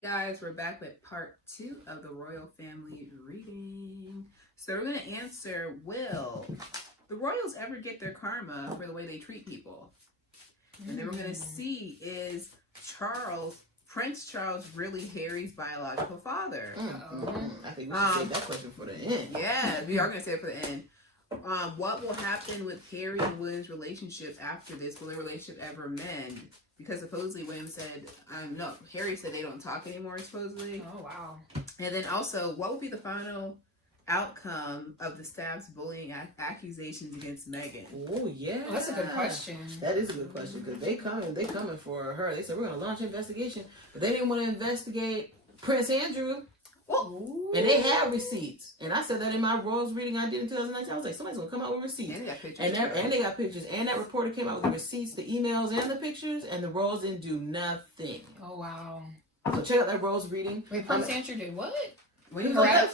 Guys, we're back with part 2 of the royal family reading. So we're going to answer, will the royals ever get their karma for the way they treat people? And then we're going to see, is Prince Charles really Harry's biological father? I think we should save that question for the end. Yeah, we are going to save it for the end. What will happen with Harry and William's relationship after this? Will their relationship ever mend? Because supposedly William said, no, Harry said they don't talk anymore, supposedly. Oh, wow. And then also, what will be the final outcome of the staff's bullying accusations against Meghan? Oh, yeah. Oh, that's a good question. That is a good question, because they coming for her. They said, we're going to launch an investigation, but they didn't want to investigate Prince Andrew. Ooh. And they had receipts. And I said that in my Royals reading I did in 2019. I was like, somebody's going to come out with receipts. And they got pictures. And they got pictures. And that reporter came out with the receipts, the emails, and the pictures. And the Royals didn't do nothing. Oh, wow. So check out that Royals reading. Wait, Prince Andrew did what? When he was at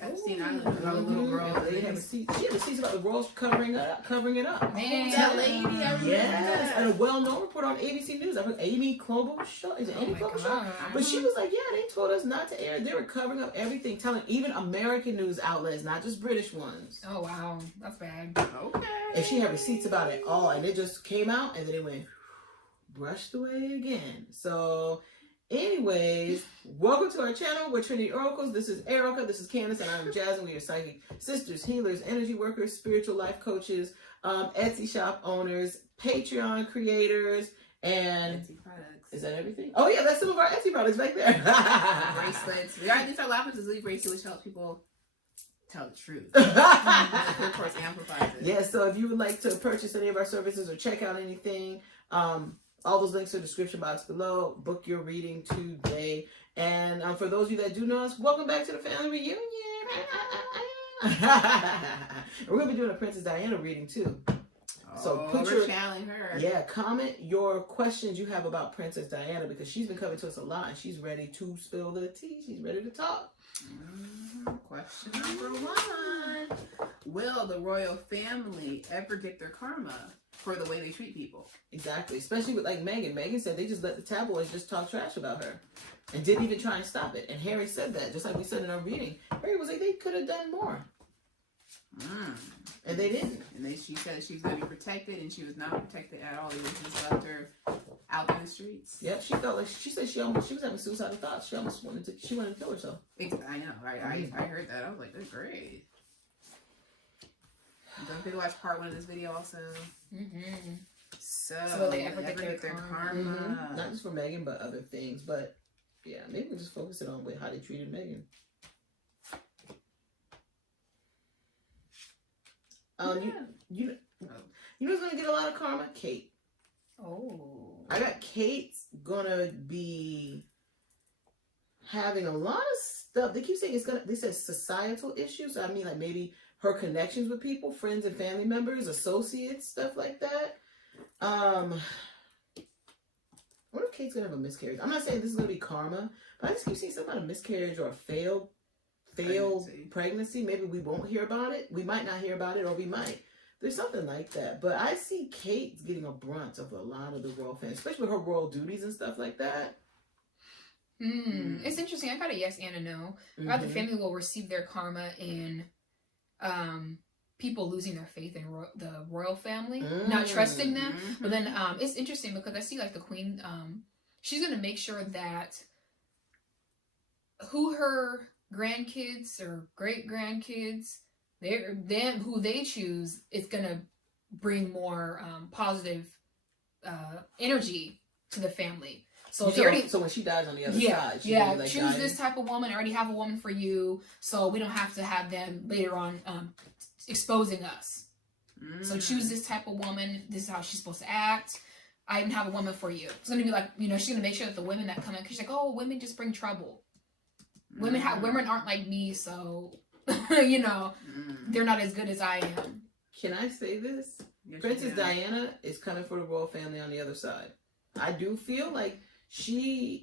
Epstein Island, about a little girl. They had receipts. She had receipts about the Royals covering it up. Man. That lady, I remember Yes, that. and a well-known reporter on ABC News. I think Amy Klobuchar show. Is it Amy Klobuchar show? But she was like, yeah, they told us not to air. They were covering up everything, telling even American news outlets, not just British ones. Oh, wow. That's bad. Okay. And she had receipts about it all, and it just came out, and then it went brushed away again. So, anyways, welcome to our channel. We're Trinity Oracles. This is Erica. This is Candace, and I'm Jasmine. We are psychic sisters, healers, energy workers, spiritual life coaches, Etsy shop owners, Patreon creators, and Etsy products. Is that everything? Oh yeah, that's some of our Etsy products back there. Bracelets. We are these are lapis lazuli bracelets, which help people tell the truth. Of course, amplifies it. Yeah, so if you would like to purchase any of our services or check out anything, all those links are in the description box below. Book your reading today. And for those of you that do know us, welcome back to the family reunion. We're going to be doing a Princess Diana reading too. So we're channeling her. Yeah, comment your questions you have about Princess Diana, because she's been coming to us a lot and she's ready to spill the tea. She's ready to talk. Question number 1. Will the royal family ever get their karma for the way they treat people? Exactly. Especially with like Meghan. Meghan said they just let the tabloids just talk trash about her and didn't even try and stop it. And Harry said that, just like we said in our reading. Harry was like, they could have done more. And they didn't. And then she said she was going to be protected, and she was not protected at all. They just left her out in the streets. Yep, she felt like, she said she was having suicidal thoughts. She wanted to kill herself. I know. I heard that. I was like, that's great. Don't forget to watch part 1 of this video also. So will they ever get their karma? Not just for Meghan, but other things. But yeah, maybe we'll just focus it on how they treated Meghan. You know who's gonna get a lot of karma? Kate. Oh. I got Kate's gonna be having a lot of stuff. They keep saying they said societal issues. So I mean, like maybe her connections with people, friends and family members, associates, stuff like that. I wonder if Kate's gonna have a miscarriage. I'm not saying this is gonna be karma, but I just keep seeing something about a miscarriage or a failed pregnancy. Maybe we won't hear about it. We might not hear about it, or we might. There's something like that. But I see Kate getting a brunt of a lot of the royal family, especially with her royal duties and stuff like that. It's interesting. I got a yes and a no. The family will receive their karma in people losing their faith in the royal family, not trusting them. But then it's interesting because I see like the queen, she's going to make sure that who her grandkids or great grandkids, who they choose, is gonna bring more positive energy to the family. So so when she dies on the other side, she really, like, choose this type of woman. I already have a woman for you, so we don't have to have them later on exposing us. So choose this type of woman. This is how she's supposed to act. I even have a woman for you. It's gonna be like, she's gonna make sure that the women that come in, because she's like, oh, women just bring trouble. Women aren't like me, so they're not as good as I am. Can I say this? Yes, Princess Diana is coming for the royal family on the other side. I do feel like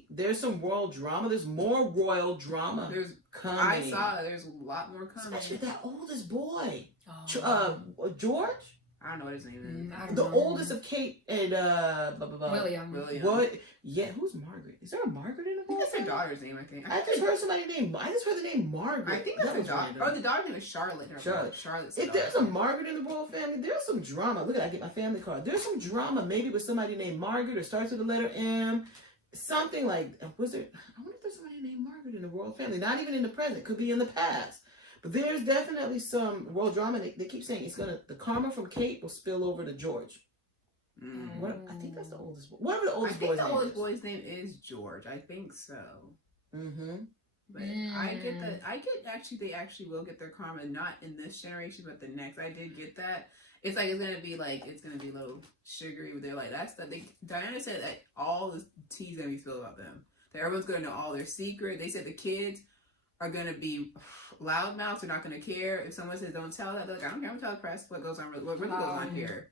there's some royal drama. There's more royal drama coming. I saw there's a lot more coming. Especially that oldest boy, Oh. George. I don't know what his name I don't The know. oldest of Kate and William. William. What? Yeah, who's Margaret? Is there a Margaret in the I think that's her family? daughter's name, I think. I just heard somebody named. I just heard the name Margaret. I think that's her was daughter. random. Oh, the daughter's name is Charlotte. Charlotte's the If there's daughter. a Margaret in the royal family, there's some drama. Look at I get my family card. There's some drama, maybe with somebody named Margaret or starts with the letter M. Something like was there? I wonder if there's somebody named Margaret in the royal family. Not even in the present. Could be in the past. But there's definitely some royal drama. They keep saying the karma from Kate will spill over to George. Mm. What? I think that's the oldest boy. Whatever the I oldest think boy's the name oldest is. boy's name is George. I think so. Mm-hmm. But I get that. I get actually they actually will get their karma, not in this generation, but the next. I did get that. It's like it's gonna be a little sugary. But they're like that's the. Diana said that all the tea's gonna be spilled about them. That everyone's gonna know all their secret. They said the kids are gonna be loudmouths. They're not gonna care if someone says don't tell that. They're like I don't care. I'm gonna tell the press what goes on. What really goes on here.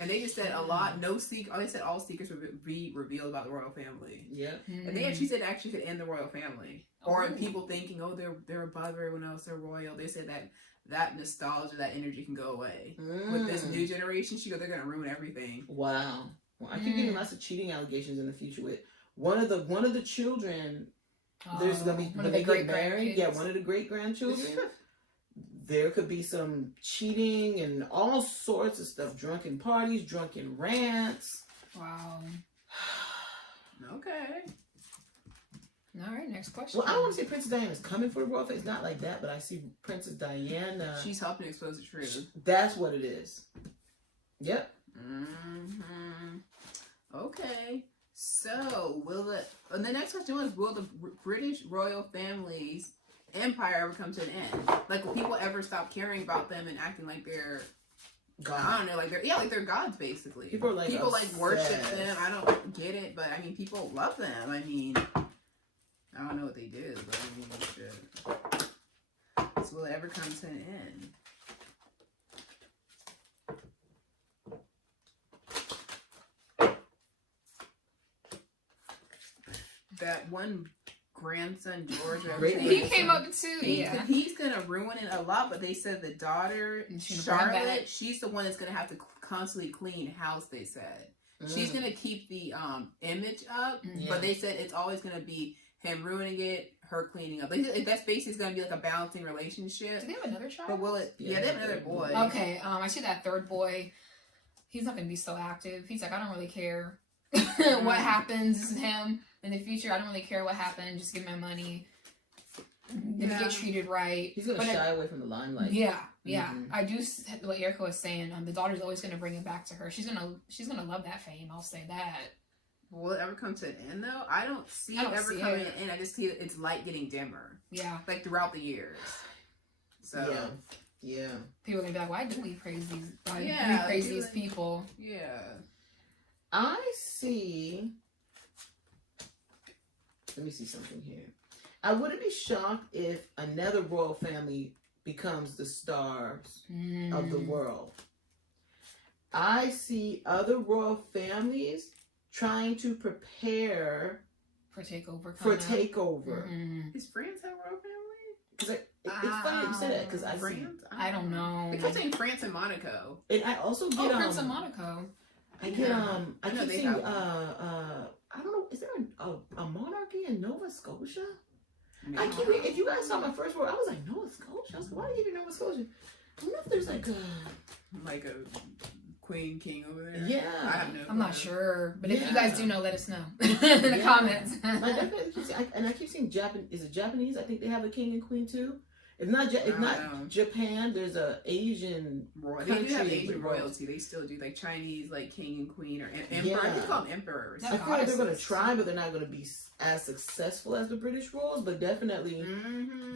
And they just said a lot. No secret. Oh, they said all secrets would be revealed about the royal family. Yeah. And they actually said could end the royal family, or people thinking, oh, they're above everyone else, they're royal. They said that nostalgia, that energy can go away with this new generation. They're gonna ruin everything. Wow. Well, I keep getting lots of cheating allegations in the future with one of the children. There's gonna be when they get married. Yeah, one of the great grandchildren. There could be some cheating and all sorts of stuff. Drunken parties, drunken rants. Wow. Okay. All right, next question. Well, I don't want to say Princess Diana's coming for the royal family. It's not like that, but I see Princess Diana. She's helping expose the truth. That's what it is. Yep. Okay. So, the next question was, will the British royal family's empire ever come to an end? Like, will people ever stop caring about them and acting like they're God. I don't know, like they're gods basically. People worship obsessed. them. I don't get it, but I mean, people love them. I mean, I don't know what they do, but I mean, they should. So will it ever come to an end? That one grandson, George, He came up too. Yeah. He's gonna ruin it a lot, but they said the daughter, Charlotte, she's the one that's gonna have to constantly clean house, they said. She's gonna keep the image up, but they said it's always gonna be him ruining it, her cleaning up. That's basically gonna be like a balancing relationship. Do they have another child? But will it? Yeah, they have another boy. Okay, I see that third boy. He's not gonna be so active. He's like, I don't really care what happens to him in the future. I don't really care what happened. Just give me my money. If he get treated right. He's gonna shy away from the limelight. Yeah. I do what Erica was saying. The daughter's always gonna bring it back to her. She's gonna love that fame. I'll say that. Will it ever come to an end though? I don't see it ever coming to an end. I just see its light getting dimmer. Yeah. Like throughout the years. So yeah. People are gonna be like, why do we praise these? Why do we Yeah, praise these people? Yeah. I see. Let me see something here. I wouldn't be shocked if another royal family becomes the stars of the world. I see other royal families trying to prepare for takeover. Is France a royal family? Because it's funny that you said that because I don't know. They kept saying France and Monaco. And I also get Prince of Monaco. I get I keep seeing I don't know, is there a monarchy in Nova Scotia? I keep if you guys saw my first word, I was like, Nova Scotia? I was like, why do you give me Nova Scotia? I wonder if there's like a queen king over there. Yeah. I have no I'm not sure. But if you guys do know, let us know in the comments. I definitely keep seeing, I keep seeing is it Japanese? I think they have a king and queen too. If not Japan, there's a Asian country. They do have Asian royalty. They still do like Chinese, like king and queen or emperor. Yeah. I think call them emperors. I feel like they're going to try, but they're not going to be as successful as the British royals. But definitely,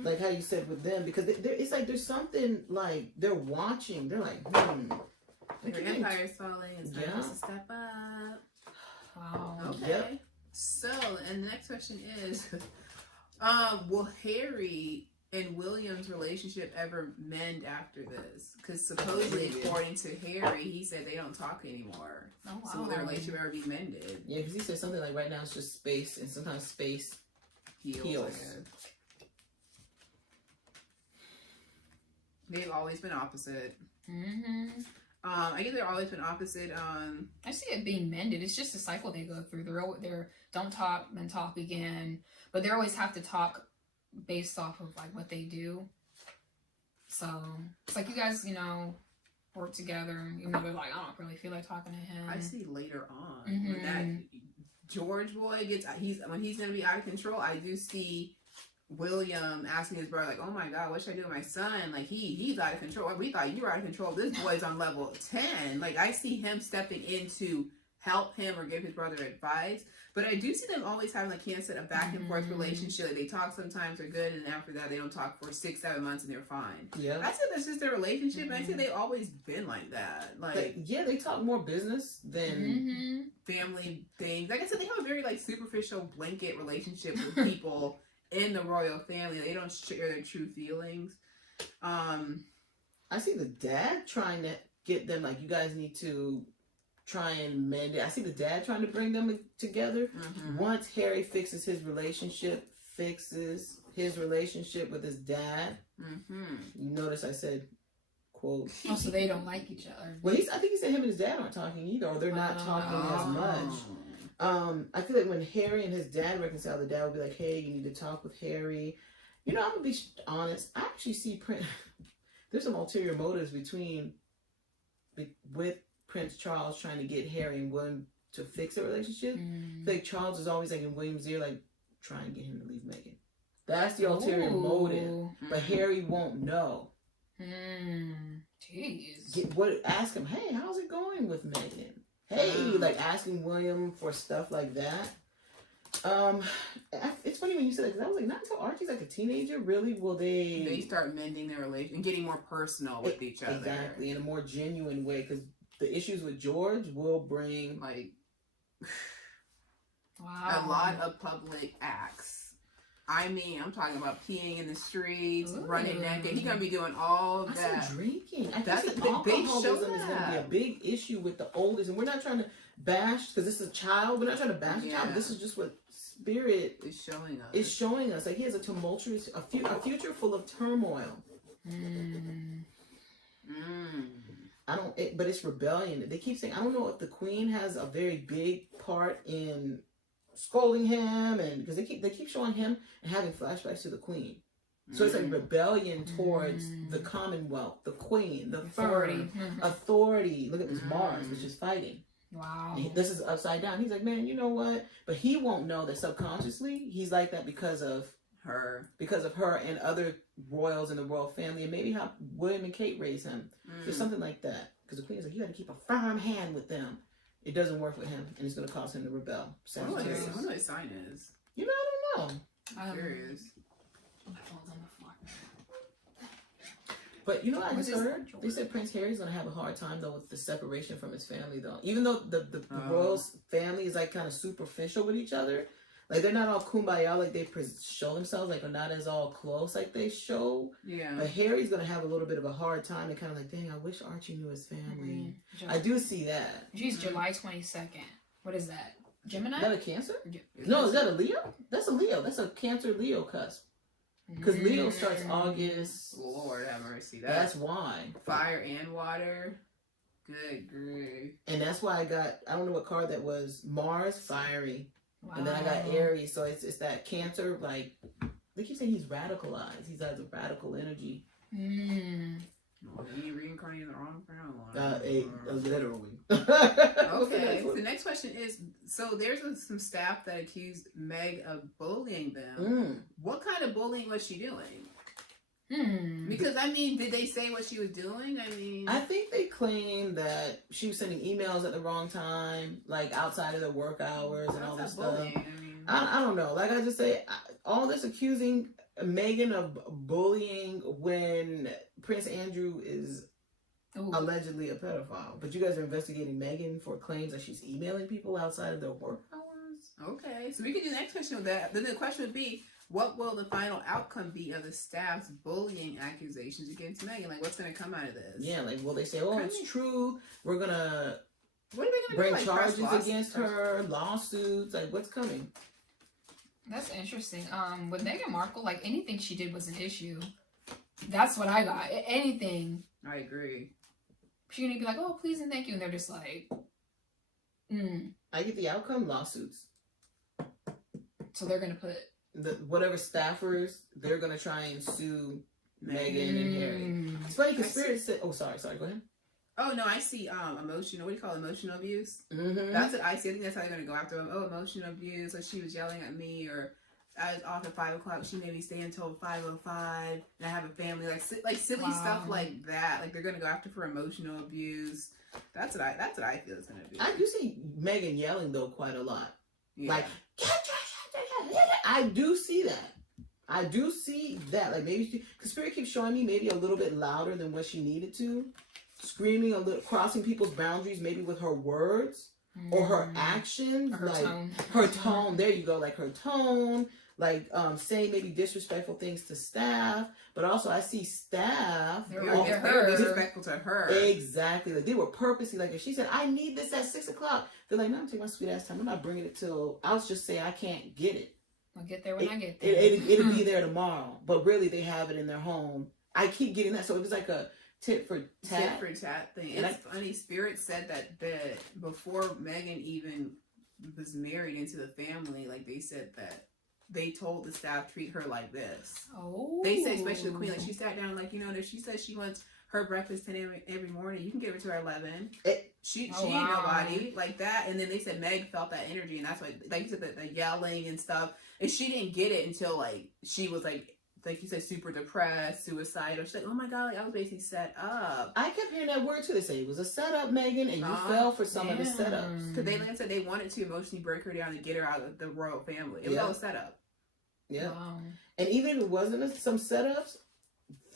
like how you said with them, because it's like there's something like they're watching. They're like, Their empire is falling. It's time for us to step up. Wow. Okay. Yep. So, and the next question is, will Harry and William's relationship ever mend after this? Because supposedly, according to Harry, he said they don't talk anymore. Oh, wow. So will their relationship ever be mended? Yeah, because he said something like right now it's just space, and sometimes space heals. They've always been opposite. I guess they've always been opposite. I see it being mended. It's just a cycle they go through. They're don't talk, then talk again. But they always have to talk based off of like what they do. So it's like you guys, work together. Even though they're like, I don't really feel like talking to him. I see later on Mhm. when that George boy when he's gonna be out of control. I do see William asking his brother, like, oh my God, what should I do with my son? Like, he's out of control. We thought you were out of control. This boy's on level 10. Like, I see him stepping in to help him or give his brother advice. But I do see them always having, like Ken said, a back and forth relationship. Like, they talk sometimes, they're good, and after that, they don't talk for 6-7 months and they're fine. Yeah. I said that's just their relationship, and I said they've always been like that. Like, they talk more business than family things. Like I said, they have a very, like, superficial blanket relationship with people in the royal family. They don't share their true feelings. I see the dad trying to get them, like, you guys need to try and mend it. I see the dad trying to bring them together. Once Harry fixes his relationship with his dad. You notice I said, quote. Oh, so they don't like each other. Well, I think he said him and his dad aren't talking either, or they're not talking as much. I feel like when Harry and his dad reconcile, the dad will be like, hey, you need to talk with Harry. I'm going to be honest. I actually see there's some ulterior motives with Prince Charles trying to get Harry and William to fix their relationship. I feel like Charles is always like in William's ear, like trying to get him to leave Meghan. That's the ulterior motive. But Harry won't know. Jeez. Ask him, hey, how's it going with Meghan? Hey, like asking William for stuff like that. It's funny when you said that, because I was like, not until Archie's like a teenager, really, will they start mending their relation and getting more personal with each other. Exactly, in a more genuine way, because the issues with George will bring like wow. a lot of public acts. I mean, I'm talking about peeing in the streets, running naked. He's gonna be doing all of that. Drinking. That's think a big alcoholism is gonna be a big issue with the oldest, and we're not trying to bash, because this is a child. We're not trying to bash a child, but this is just what Spirit is showing us. It's showing us like he has a tumultuous, a future full of turmoil. But it's rebellion. They keep saying, I don't know if the Queen has a very big part in scolding him, and because they keep showing him and having flashbacks to the Queen. So it's like rebellion towards the Commonwealth, the Queen, the authority. Look at this Mars, which is fighting. Wow. This is upside down. He's like, man, you know what? But he won't know that subconsciously he's like that because of her and other royals in the royal family, and maybe how William and Kate raised him. There's something like that. Because the Queen is like, you got to keep a firm hand with them. It doesn't work with him, and it's going to cause him to rebel. I wonder what his sign is. I don't know. I'm curious. My phone's on the floor. But you know what I just heard? They said Prince Harry's going to have a hard time, though, with the separation from his family, though. Even though the royals' family is, like, kind of superficial with each other. Like, they're not all kumbaya, like they show themselves, like, they're not as all close like they show. Yeah. But Harry's going to have a little bit of a hard time and kind of like, dang, I wish Archie knew his family. I do see that. Geez, July 22nd. What is that? Gemini? Is that a Cancer? No, is that a Leo? That's a Leo. That's a Cancer-Leo cusp. Because Leo starts August. Lord have mercy. That's why. Fire and water. Good grief. And that's why I don't know what card that was. Mars, fiery. Wow. And then I got Aries. So it's that Cancer, like, they keep saying he's radicalized. He has a radical energy. He reincarnated in the wrong family. Literally. Okay. So the next question is, so there's some staff that accused Meg of bullying them. What kind of bullying was she doing? Because, I mean, did they say what she was doing? I think they claim that she was sending emails at the wrong time, like outside of their work hours and all this stuff. I don't know. Like I just say, all this accusing Meghan of bullying when Prince Andrew is allegedly a pedophile. But you guys are investigating Meghan for claims that she's emailing people outside of their work hours? Okay. So we can do the next question with that. Then the question would be, what will the final outcome be of the staff's bullying accusations against Meghan? Like, what's going to come out of this? Yeah, like, will they say, it's true, we're going to what are they gonna bring charges against her, lawsuits, like, what's coming? That's interesting. With Meghan Markle, like, anything she did was an issue. That's what I got. Anything. I agree. She's gonna be like, oh, please and thank you, and they're just like, I get the outcome, lawsuits. So they're gonna put whatever staffers, they're gonna try and sue Megan and Harry. It's funny because Spirit said, oh, sorry, go ahead. Oh no, I see emotional, what do you call it? Emotional abuse? Mm-hmm. That's what I see. I think that's how they're gonna go after them. Oh, emotional abuse, like she was yelling at me, or I was off at 5 o'clock, she made me stay until 5:05, and I have a family, like silly stuff like that. Like they're gonna go after for emotional abuse. That's what I feel it's gonna be. I do see Megan yelling though quite a lot. Yeah. Like, I do see that. I do see that. Like maybe because Spirit keeps showing me maybe a little bit louder than what she needed to, screaming a little, crossing people's boundaries, maybe with her words or her actions, or her like tone. her tone. There you go, like her tone, like saying maybe disrespectful things to staff, but also I see staff. They're disrespectful to her. Exactly, like they were purposely like if she said I need this at 6 o'clock, they're like, no, I'm taking my sweet ass time. I'm not bringing it till. I'll just say I can't get it. I'll get there when I get there. It'll be there tomorrow, but really they have it in their home. I keep getting that, so it was like a tit for tat thing. And it's funny. Spirit said that before Megan even was married into the family, like they said that they told the staff treat her like this. Oh, they said, especially the queen, like she sat down, like if she says she wants her breakfast 10 a.m. every morning, you can give it to her 11. She ain't nobody like that. And then they said Meg felt that energy, and that's why, like you said, the yelling and stuff. And she didn't get it until like she was like you said, super depressed, suicidal. She's like, oh my god, like I was basically set up. I kept hearing that word too. They say it was a setup, Megan, and you fell for some of the setups. Because they, like I said, they wanted to emotionally break her down and get her out of the royal family. It was all a setup. Yeah. Wow. And even if it wasn't some setups,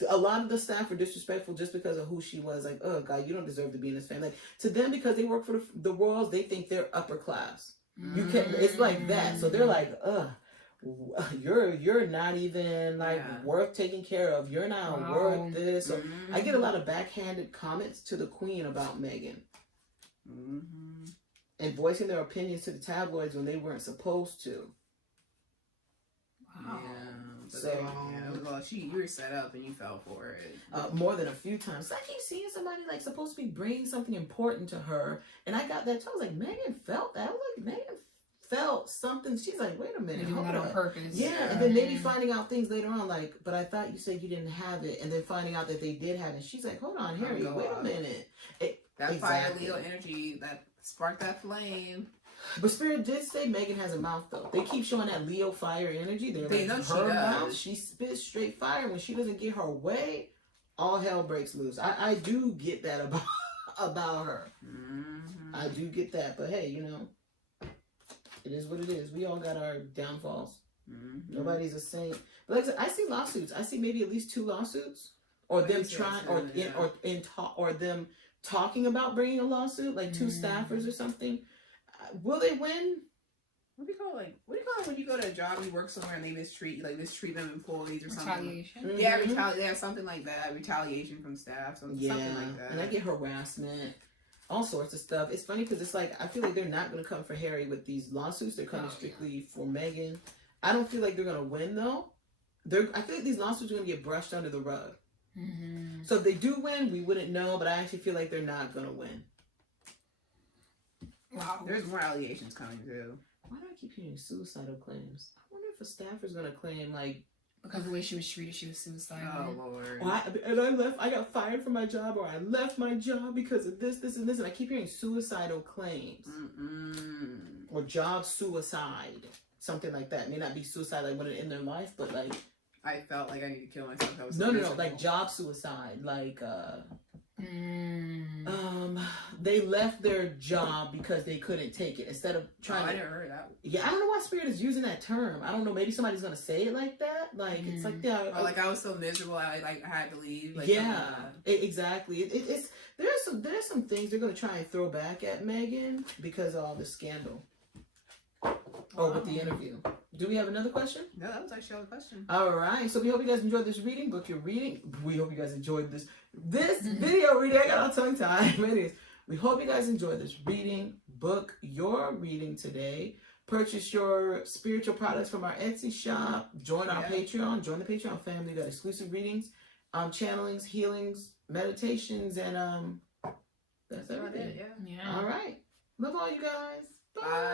a lot of the staff were disrespectful just because of who she was. Like, oh god, you don't deserve to be in this family. Like, to them, because they work for the royals, they think they're upper class. You can't. It's like that. So they're like, you're not even like worth taking care of. You're not worth this. So I get a lot of backhanded comments to the queen about Meghan, and voicing their opinions to the tabloids when they weren't supposed to. Wow. You were set up and you fell for it. More than a few times. I keep seeing somebody like supposed to be bringing something important to her, and I got that too. I was like, Megan felt that. I was like, Megan felt something. She's like, wait a minute, doing that on purpose. Yeah, and then maybe finding out things later on, like, but I thought you said you didn't have it, and then finding out that they did have it. She's like, hold on, Harry, wait a minute. That fire Leo energy that sparked that flame. But Spirit did say Megan has a mouth though. They keep showing that Leo fire energy. They know she her does. Mouth, she spits straight fire. When she doesn't get her way, all hell breaks loose. I do get that about her. I do get that. But hey, it is what it is. We all got our downfalls. Nobody's a saint. But like I said, I see lawsuits. I see maybe at least 2 lawsuits, or them trying, or them talking about bringing a lawsuit, like 2 staffers or something. Will they win? What do you call it when you go to a job and you work somewhere and they mistreat them employees or something? Retaliation. Yeah, something like that. Retaliation from staff, something like that. And I get harassment, all sorts of stuff. It's funny because it's like I feel like they're not going to come for Harry with these lawsuits. They're coming strictly for Meghan. I don't feel like they're going to win though. I feel like these lawsuits are going to get brushed under the rug. So if they do win, we wouldn't know. But I actually feel like they're not going to win. Wow. There's more allegations coming too. Why do I keep hearing suicidal claims? I wonder if a staffer's gonna claim like because of the way she was treated, she was suicidal. Oh Lord! I got fired from my job, or I left my job because of this, and this, and I keep hearing suicidal claims or job suicide, something like that. It may not be suicide like when it in their life, but like I felt like I need to kill myself. That was no, like job suicide, like they left their job because they couldn't take it instead of trying to. I never heard that. Yeah, I don't know why Spirit is using that term. I don't know. Maybe somebody's gonna say it like that. Like it's like like I was so miserable. I had to leave. Like, exactly. It's there's some things they're gonna try and throw back at Meghan because of all this scandal. Oh, with the interview. Do we have another question? No, that was actually all the question. All right. So we hope you guys enjoyed this reading. Book your reading. We hope you guys enjoyed this video reading. I got all tongue tied. Anyways, we hope you guys enjoyed this reading. Book your reading today. Purchase your spiritual products from our Etsy shop. Join our Patreon. Join the Patreon family. We got exclusive readings, channelings, healings, meditations, and That's about everything. it. Yeah. Yeah. All right. Love all you guys. Bye. Bye.